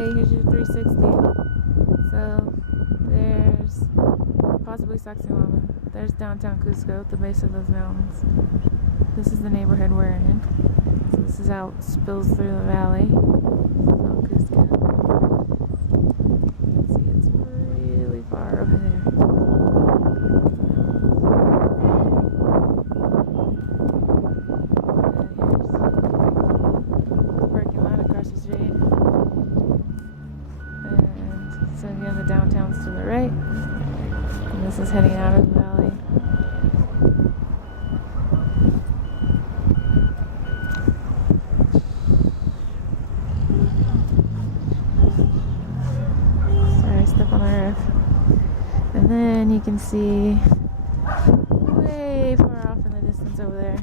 hey, here's your 360. So there's possibly Sacsayhuaman. There's downtown Cusco at the base of those mountains. This is the neighborhood we're in. So this is how it spills through the valley. This is all Cusco. You can see it's really far over there. So again, the downtown's to the right, and this is heading out of the valley. Sorry, step on the roof. And then you can see way far off in the distance over there,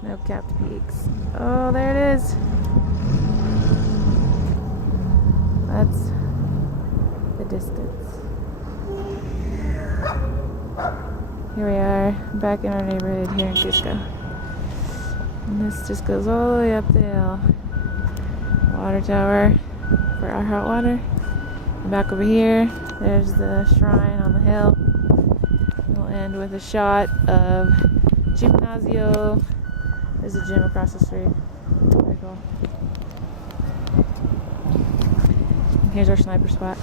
snow-capped peaks. Oh, there it is. That's the distance. Here we are, back in our neighborhood here in Cusco. And this just goes all the way up the hill. Water tower for our hot water. And back over here, there's the shrine on the hill. We'll end with a shot of Gymnasio. There's a gym across the street. Very cool. Here's our sniper spot.